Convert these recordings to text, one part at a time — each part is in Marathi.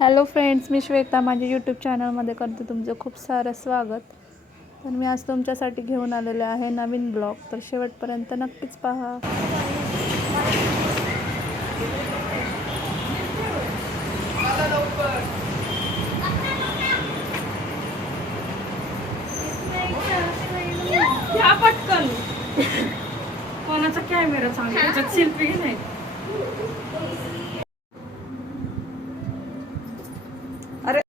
हॅलो फ्रेंड्स, मी श्वेता माझ्या यूट्यूब चॅनलमध्ये करते तुमचं खूप सारं स्वागत. तर मी आज तुमच्यासाठी घेऊन आलेले आहे नवीन ब्लॉग, तर शेवटपर्यंत नक्कीच पहा. पटकन कोणाचा कॅमेरा चांगला त्याच्यात सेल्फी नाही. अरे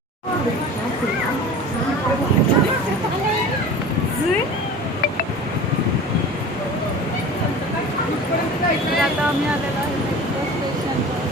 आता आम्ही आलेलो आहे मेट्रो स्टेशनवर.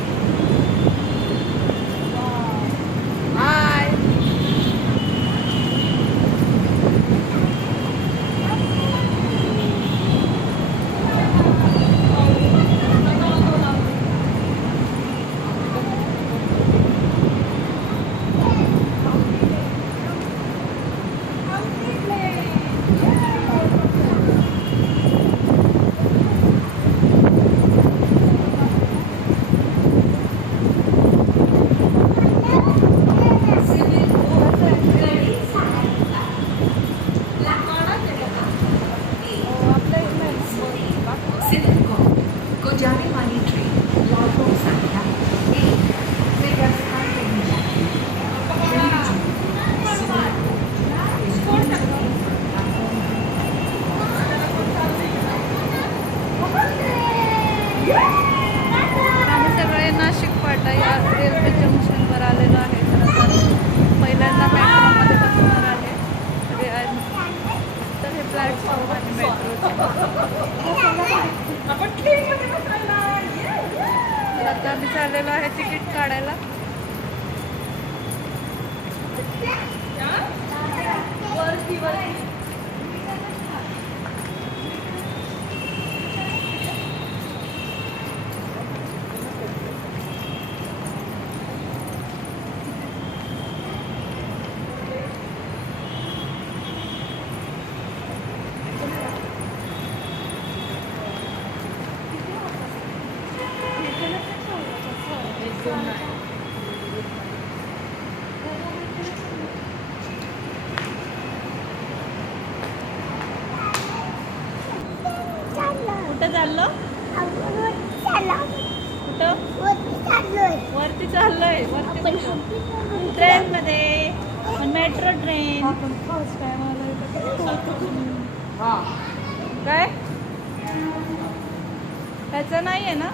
आम्ही सगळे नाशिक फाटा या रेल्वे जंक्शनवर आलेलो आहे. पहिल्यांदा मेट्रोमध्ये बसणार आहे. तर हे प्लॅटफॉर्म आहे मेट्रोचं. तर आता आम्ही चाललेलो आहे तिकीट काढायला. कुठं चाललो? कुठं? वरती चाललोय. ट्रेन मध्ये मेट्रो ट्रेन. काय त्याचं नाही आहे ना?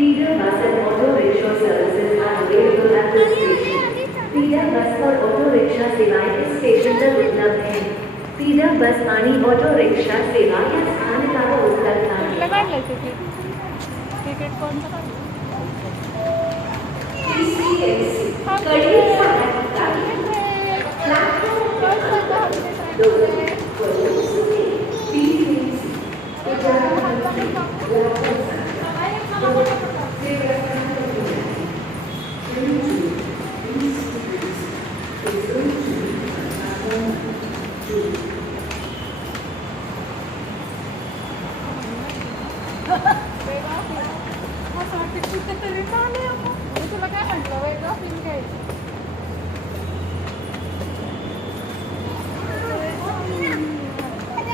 Feeder bus and auto rickshaw services are available at this station. Feeder bus और auto rickshaw सेवाएं इस स्टेशन पर उपलब्ध हैं. Feeder bus आणि auto rickshaw सेवा या स्थानकावर उपलब्ध आहेत. तिकीट कोणतं काढलं? तरी चालेल आपण. मी तुला काय म्हटलं वेगळा फील घ्यायचं.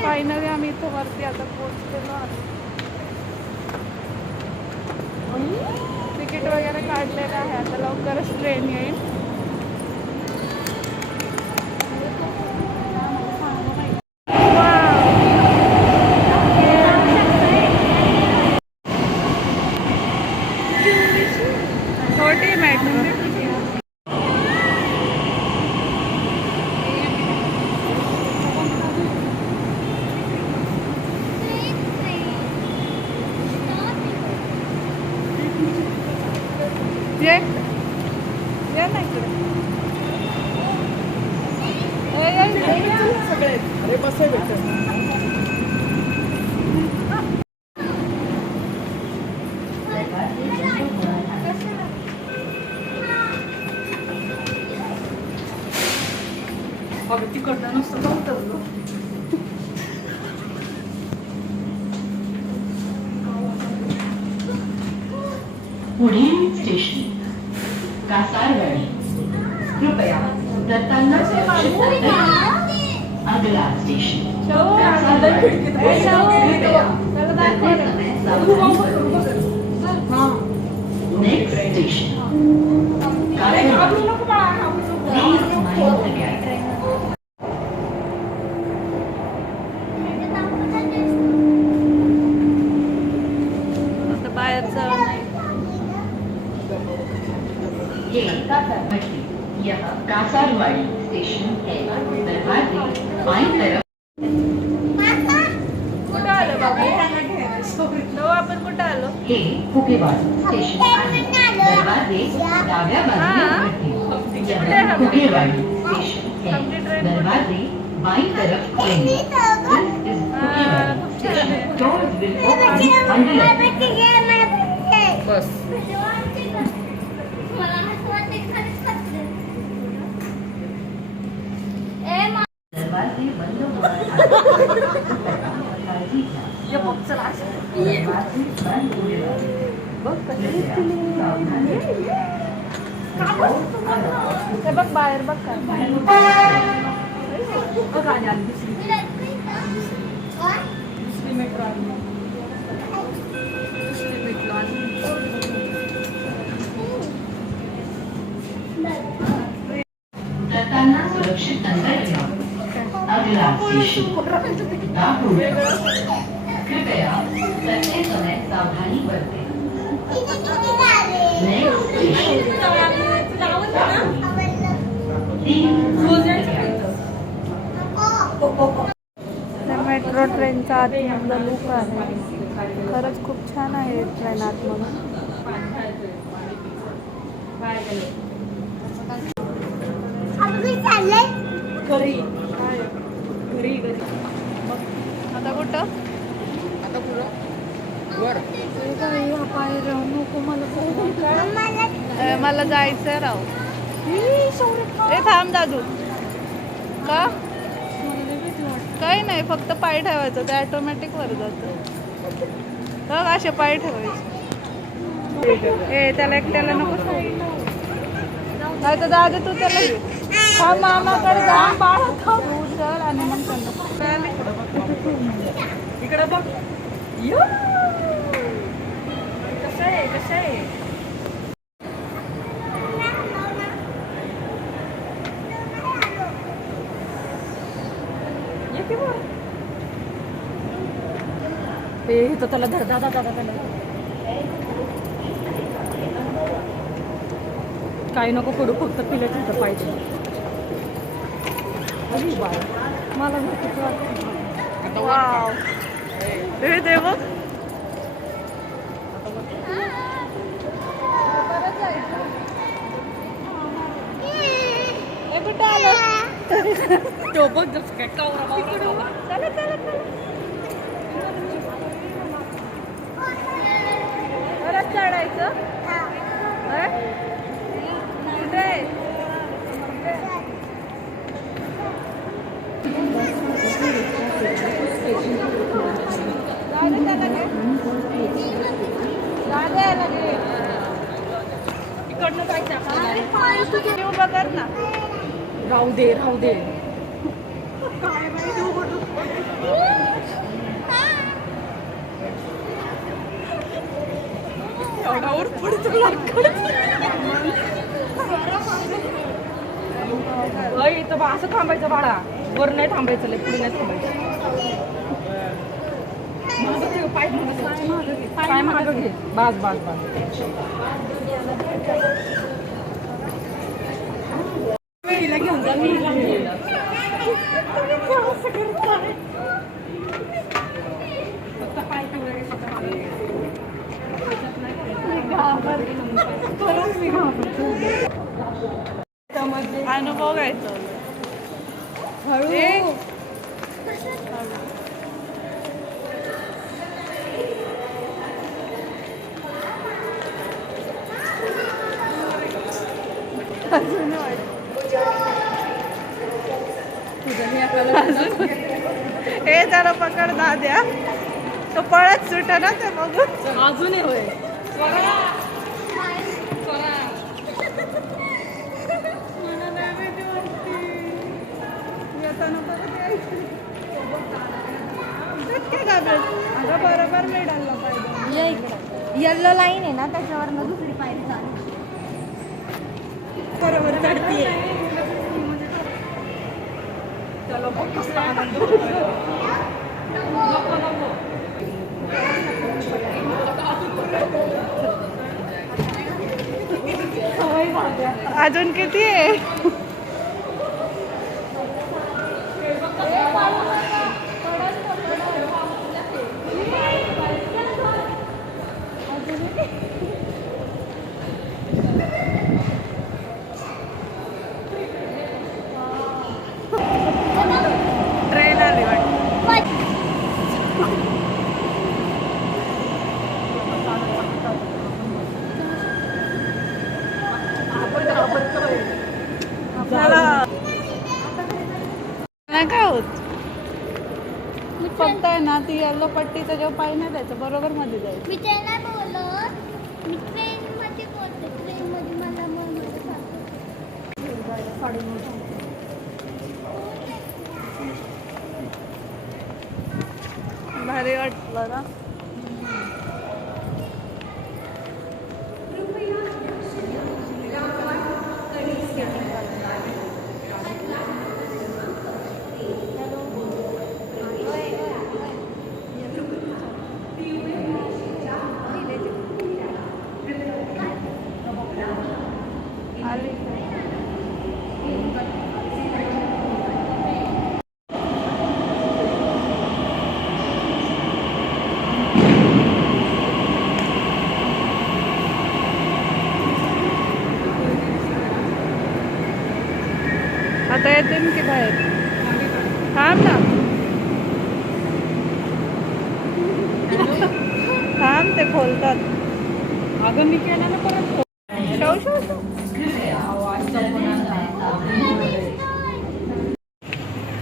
फायनली आम्ही इथं वरती आता पोहोचलेलो आहोत. तिकीट वगैरे काढलेलं आहे. आता लवकरच ट्रेन येईल. छोटी मेट्रो. ये ना इकडे. अरे बस आहे भेटत. अगं तिकडनं नुसतं नव्हतं. पुढील स्टेशन कासारवाडी. कृपया दत्तांना सुरक्षित अंतर. अगला स्टेशन कासारवाडी. कृपया दत्ते समय सावधानी बरतें. Next station Kasarwadi. Please mind the gap. आता बाहेर जाऊ नाही. ये कासारवाड़ी. यह कासारवाड़ी स्टेशन है. दरवाजे बाईं तरफ. कुठं आलो बाबा? तो आपण कुठं आलो? हे फुगेवाडी स्टेशन आहे. दरवाजे डाव्या बाजूने उघडतील. यह फुगेवाडी स्टेशन है. दरवाजे बाईं तरफ खुलेंगे. This is Phugewadi station. Doors will open under us. बस दरवाजे बंद होणार आहेत. काळजी घ्या. ये बघ चला. दरवाजे बंद होणार. ते बघ बाहेर बघ काय. बघ आली आली दुसरी मेट्रो आली. दुसरी मेट्रो आली. दत्तांना सुरक्षित अंतर ठेवा. अगला स्टेशन दापोली. कृपया चलते समय सावधानी बरतें. Next station Dapoli. मेट्रो ट्रेनचा आतमधला लुक आहे. खरंच खूप छान आहे ट्रेन आतमधून. घरी घरी घरी. आता कुठं? आता पुढं वर. नको मला जायचंय राव. ए थांब दादू. का? काही नाही, फक्त पाय ठेवायचं. ते ऑटोमॅटिक वर जातं. बघ असे पाय ठेवायचे. ए त्याला एकट्याला नको नाही तर दादा तू त्याला घे. हा मामाकडे जा. तू चल आणि मग त्यांना इकडे बघ. यो कसं आहे कसं आहे. ये की बघ. ए तो त्याला धर दादा दादा त्याला. काही नको करू, फक्त पिलं तिथं पाहिजे. अरे बाय मला भीतीच वाटते. वाव. हे दे बघ. हे कुठं आलं? तो बघ जसं काय कवरा चला चला चला. परत चढायचं. कुठे आहे? दादा त्याला घे. दादा याला घे. उभं कर ना. राहू दे राहू दे. एवढावर पडतो इथं बा असं थांबायचं बाळा. वर नाही थांबायचं लय पुढे नाही थांबायचं. मागं ठेव, पाय मागं घे. पाय मागं घे. बास बास बास. हिला घेऊन जा. मी हिला घेऊन जा. फक्त पाय ठेवले. अनुभव घ्यायचा. हे जरा पकड ना द्या. तो पळत सुट ना ते बघून. अजूनही होय. अगं बरोबर मिळालं पाहिजे. येल्लो लाईन आहे ना त्याच्यावरनं दुसरी पायरी चालू. बरोबर चढतीये. चलो बघ कसला आनंद होतोय. नको नको. अजून किती आहे? ट्रेन आली वाटतं. नाही काय होत. फक्त आहे ना ती येल्लो पट्टी त्याच्यावर पाय नाही द्यायचं. बरोबर मध्ये जायचं. मी त्याला बोलत, मी ट्रेनमध्ये बोलते. ट्रेनमध्ये मला भारी वाटलं ना. आता येते की बाहेर. थांब ना. थांब ते खोलतात. अगं मी केलं ना परत.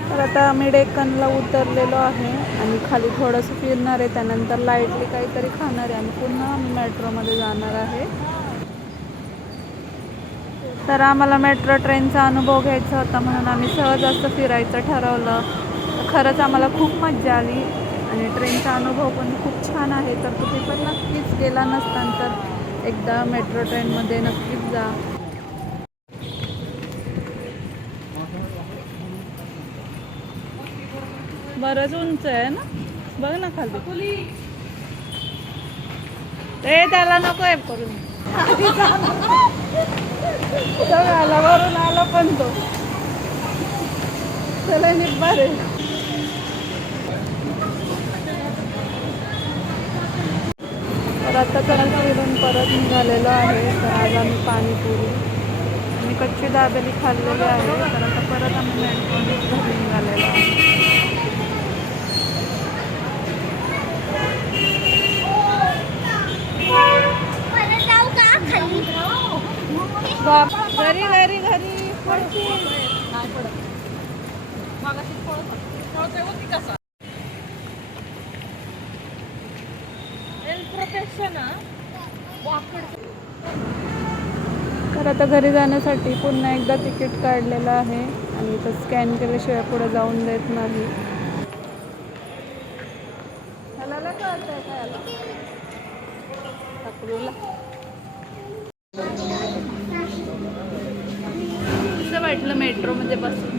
तर आता आम्ही डेक्कनला उतरलेलो आहे आणि खाली थोडंसं फिरणार आहे. त्यानंतर लाईटली काहीतरी खाणार आहे आणि पुन्हा आम्ही मेट्रोमध्ये जाणार आहे. तर आम्हाला मेट्रो ट्रेनचा अनुभव घ्यायचा होता म्हणून आम्ही सहज असं फिरायचं ठरवलं. खरंच आम्हाला खूप मजा आली आणि ट्रेनचा अनुभव पण खूप छान आहे. तर तुम्ही पण नक्कीच गेला नसतान तर एकदा मेट्रो ट्रेनमध्ये नक्कीच जा. बरंच उंच आहे ना. बघ ना खाली. ते त्याला नको आहे करून. आला वरून आला पण तो. चला निब्बार आहे. तर आता चला फिरून परत निघालेलो आहे. तर आज आम्ही पाणीपुरी आणि कच्ची दाबेली खाल्लेली आहे. तर आता परत आम्ही मेट्रोने घरी निघालेलो आहे. घरी घरी घरी तर आता घरी जाण्यासाठी पुन्हा एकदा तिकीट काढलेलं आहे आणि इथं स्कॅन केल्याशिवाय पुढे जाऊन देत नाही. कसं वाटलं मेट्रोमध्ये बसून?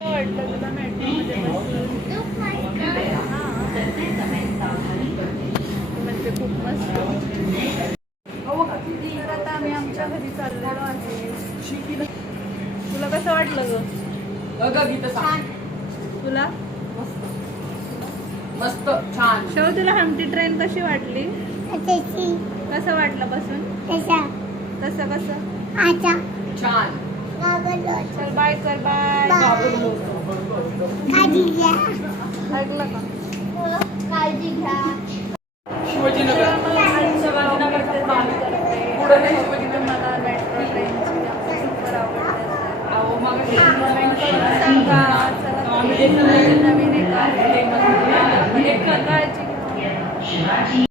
कसं वाटलं तुला मेट्रोमध्ये बसून? म्हणजे खूप मस्त. तर आता आम्ही आमच्या घरी चाललेलो आहे. तुला कसं वाटलं ग? तुला मस्त छान. शेव तुला हमटी ट्रेन कशी वाटली? त्याची कसं वाटलं बसून? त्याचा कसं कसं? आता छान. गागलो चल बाय कर बाय. काळजी घ्या. ऐकलं का? काळजी घ्या. शिवाजीनगर. मला शिवाजीनगरचं काम करते. मला मेट्रो ट्रेनची super आवडते. अहो मग सांगा चला नवीन एक आहे. काळजी घ्या. शिवाजी